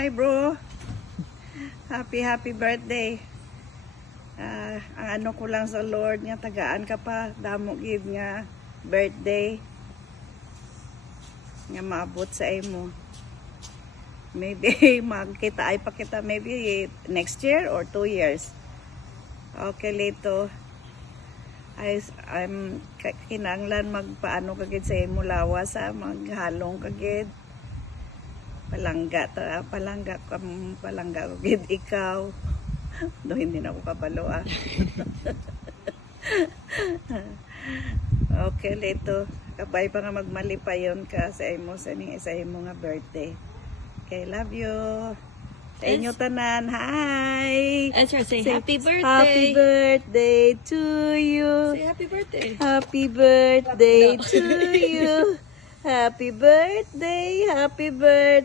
Hi bro. Happy birthday. Ang ano ko lang sa Lord nga tagaan ka pa damo gid nga birthday nga maabot sa imo. Maybe magkita ay pa kita maybe next year or 2 years. Okay, Lito. I'm kinanglan magpaano kagid sa imo lawas sa maghalong kagid. Palangga ko gid ikaw. No, hindi na ako kabalo Okay, Lito. Kabay pa nga magmalipayon ka sa imo sa imo nga birthday. Okay, love you. Sa inyo tanan, hi! Answer, say happy birthday. Happy birthday to you. Say happy birthday. Happy birthday to you. Happy birthday, happy birthday.